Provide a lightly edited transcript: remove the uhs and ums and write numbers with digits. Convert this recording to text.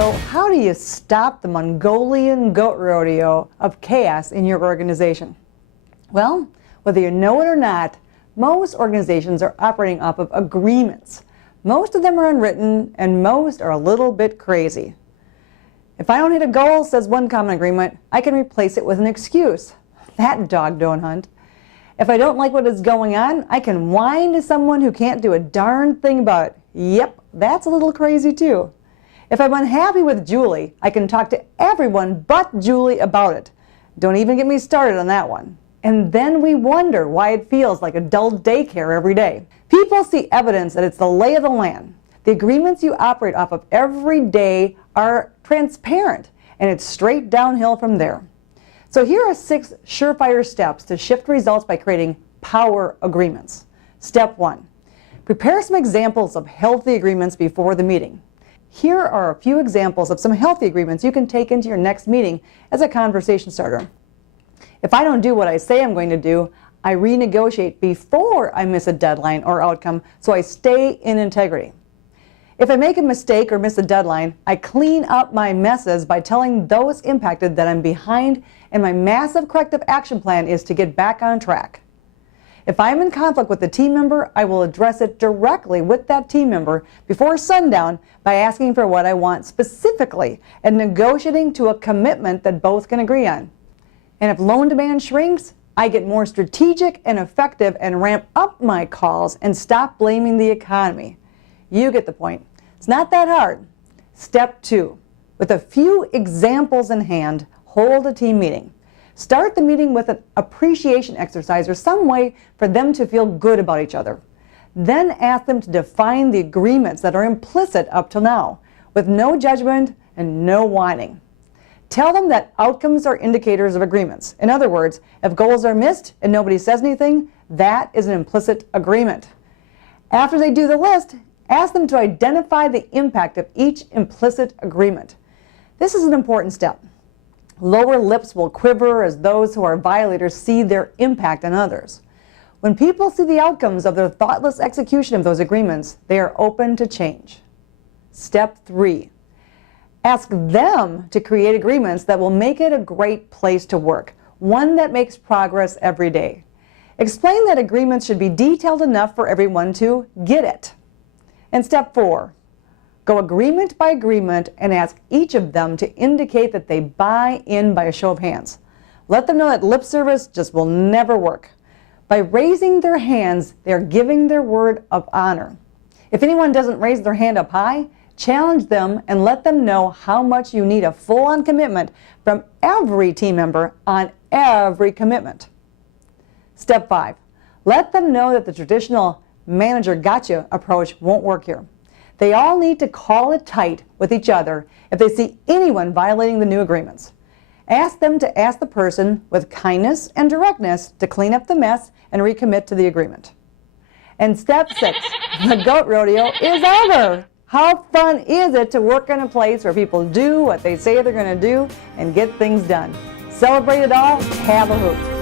So how do you stop the Mongolian goat rodeo of chaos in your organization? Well, whether you know it or not, most organizations are operating off of agreements. Most of them are unwritten, and most are a little bit crazy. If I don't hit a goal, says one common agreement, I can replace it with an excuse. That dog don't hunt. If I don't like what is going on, I can whine to someone who can't do a darn thing about it. Yep, that's a little crazy too. If I'm unhappy with Julie, I can talk to everyone but Julie about it. Don't even get me started on that one. And then we wonder why it feels like adult daycare every day. People see evidence that it's the lay of the land. The agreements you operate off of every day are transparent, and it's straight downhill from there. So here are 6 surefire steps to shift results by creating power agreements. Step 1. Prepare some examples of healthy agreements before the meeting. Here are a few examples of some healthy agreements you can take into your next meeting as a conversation starter. If I don't do what I say I'm going to do, I renegotiate before I miss a deadline or outcome so I stay in integrity. If I make a mistake or miss a deadline, I clean up my messes by telling those impacted that I'm behind and my massive corrective action plan is to get back on track. If I'm in conflict with a team member, I will address it directly with that team member before sundown by asking for what I want specifically and negotiating to a commitment that both can agree on. And if loan demand shrinks, I get more strategic and effective and ramp up my calls and stop blaming the economy. You get the point. It's not that hard. Step 2. With a few examples in hand, hold a team meeting. Start the meeting with an appreciation exercise or some way for them to feel good about each other. Then ask them to define the agreements that are implicit up till now, with no judgment and no whining. Tell them that outcomes are indicators of agreements. In other words, if goals are missed and nobody says anything, that is an implicit agreement. After they do the list, ask them to identify the impact of each implicit agreement. This is an important step. Lower lips will quiver as those who are violators see their impact on others. When people see the outcomes of their thoughtless execution of those agreements, they are open to change. Step 3. Ask them to create agreements that will make it a great place to work, one that makes progress every day. Explain that agreements should be detailed enough for everyone to get it. And step 4. Go agreement by agreement and ask each of them to indicate that they buy in by a show of hands. Let them know that lip service just will never work. By raising their hands, they are giving their word of honor. If anyone doesn't raise their hand up high, challenge them and let them know how much you need a full-on commitment from every team member on every commitment. Step 5. Let them know that the traditional manager gotcha approach won't work here. They all need to call it tight with each other if they see anyone violating the new agreements. Ask them to ask the person with kindness and directness to clean up the mess and recommit to the agreement. And step 6, the goat rodeo is over. How fun is it to work in a place where people do what they say they're going to do and get things done? Celebrate it all, have a hoot.